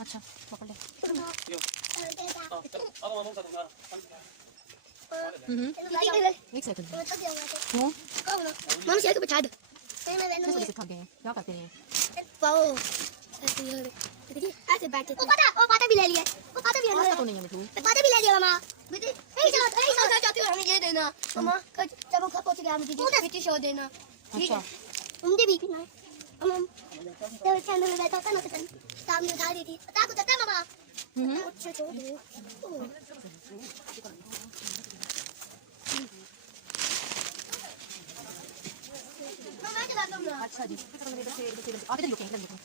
अच्छा पकड़ ले। एक सेकंड क्यों मम्मी शेर को बिठा दो। कैसे कैसे थक गए हैं क्या करते हैं वाओ ऐसे बैठे वो पता भी ले लिया वो पता भी ले लिया तो नहीं है मिठू पता भी ले लिया मामा बेटे नहीं चलो जाती हो हमें ये देना मामा जब हम पहुंच गए मुझे बेटी शो देना ठीक है मुझे भी ना हम जब चैनल में बैठा था ना तो सामने उठा दी थी पता को चलता मामा अच्छा छोड़ दो मामा चला तुम ना अच्छा जी आप इधर रुकें इधर रुकें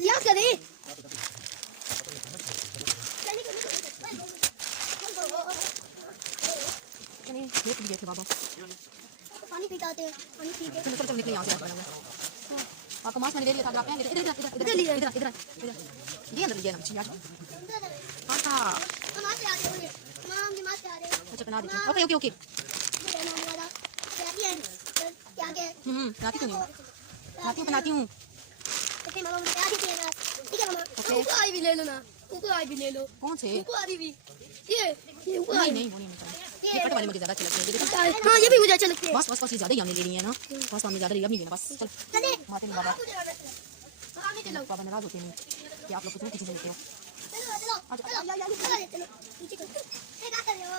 याद करें नहीं ये पी गए थे बाबा पानी पीते आते हैं पानी पीते चलो चलो निकले यहाँ से आपको मास्क मैंने दे दिया था आप इधर इधर इधर इधर इधर इधर ये अंदर लीजिए ना मछली हाँ था हम आते आते हैं माम जी मास्क आ रहे हैं अच्छा बना दीजिए ओके ओके ओके बनाती क्यों नहीं बनाती हूँ ओके मामा मुझे आ दीजिए ना ठीक है मामा ऊपर आई भी ले लो ना ऊपर आई भी ले लो कौन से ऊपर आई भी ये ऊपर नहीं नहीं वो नहीं मिलता ये कट वाले मुझे ज्यादा अच्छे लगते हैं हाँ ये भी मुझे अच्छा लगता है बस बस बस ये ज्यादा ही हमने ले लिए हैं ना बस हमने ज्यादा लिया भी लेना बस चल चले माते नहीं बाबा आगे चलो बाबा नाराज होते नहीं कि आप लोग कितनी चीजें लेते हो चलो चलो चलो नीचे को ए क्या कर रहे हो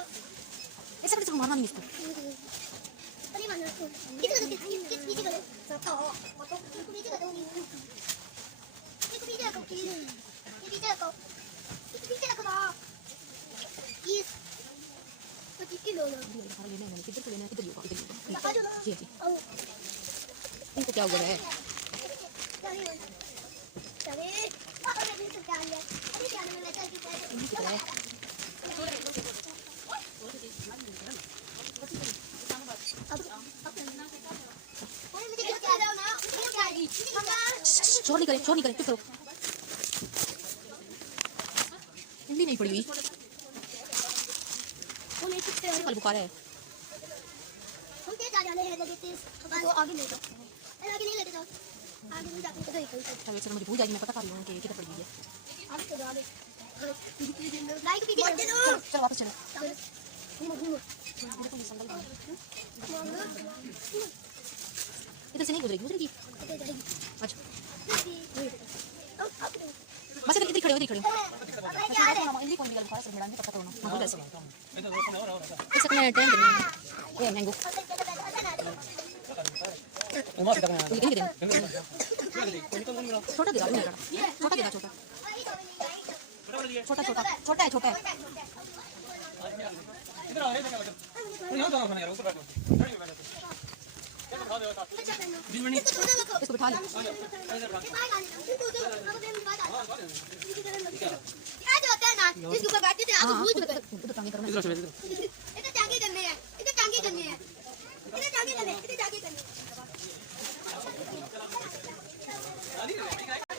ऐसा कैसे मारना नहीं इसको अरे मानो किस नीचे करो तो नीचे करो नीचे रखो नीचे रखो ना ये तो कितनी लो लो किधर से लेना इधर ही होगा लगा दो ना जी जी इनको क्या हुआ है चले पापा ने भी क्या लिया अभी क्या में चल के शोर नहीं करे चुप करो हिंदी नहीं पड़ी हुई कल बुखार है हम तेज आ जाने हैं लेते तो आगे ले जाओ आगे नहीं लेते जाओ आगे नहीं जाते तो चलो सर मुझे भूल जाएगी मैं पता कर रही हूँ कि किधर पड़ी है आगे तो आगे लाइक भी दे दो चलो वापस चलो इधर से नहीं गुजरेगी अच्छा बस इधर खड़े हो इधर कोई निकल बुखार से मेरा नहीं पता करो ना बोल ऐसे एक सेकंड में टाइम दे ये मैंगो छोटा दे छोटा है छोटा इसको बिठा ले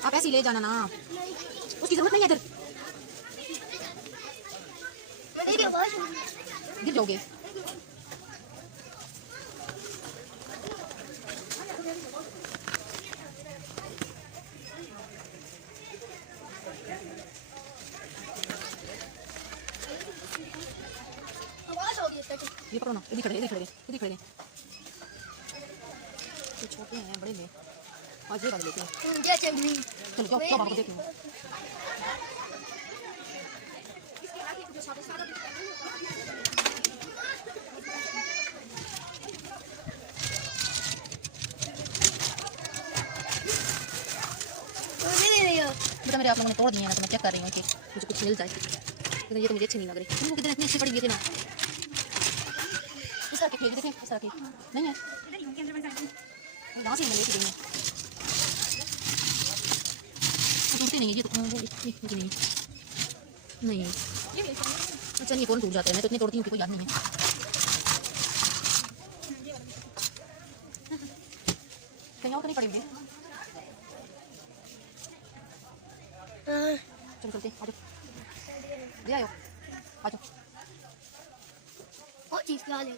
आप ऐसे ही ले जाना ना उसकी जरूरत नहीं है इधर गिर जाओगे ये पकड़ो ना इधर खड़े ये छोटे हैं बड़े में आज ये वाले लेते हैं चलो जाओ बाबा को देखो बेटा मेरे आप लोगों ने तोड़ दिए ना तो मैं चेक कर रही हूँ कि मुझे कुछ मिल जाए लेकिन ये तो मुझे अच्छे नहीं लग रहे इनको कितने इतने अच्छे पड़ गए थे ना इस तरह के फेंक देखें इस तरह के नहीं है यहाँ से लेके गई टूटते नहीं है ये तो मुझे नहीं अच्छा नहीं फोन टूट जाते हैं, मैं तो इतने तोड़ती हूँ कि कोई याद नहीं है। कहीं और तो नहीं पड़े होंगे। चलो चलते आ जाओ, ले आयो आ जाओ। और चीज क्या ले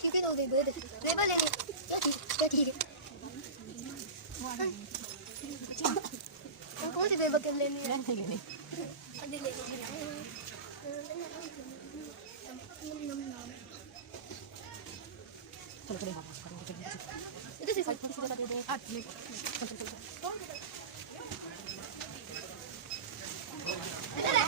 क्योंकि तो दे दे लेबल ले क्या ठीक है। कौन सी लेबल कर लेनी है नहीं अभी ले चलो चलो वापस करो, इधर से थोड़ी सी जगह दे दो। चल चल चल। इधर है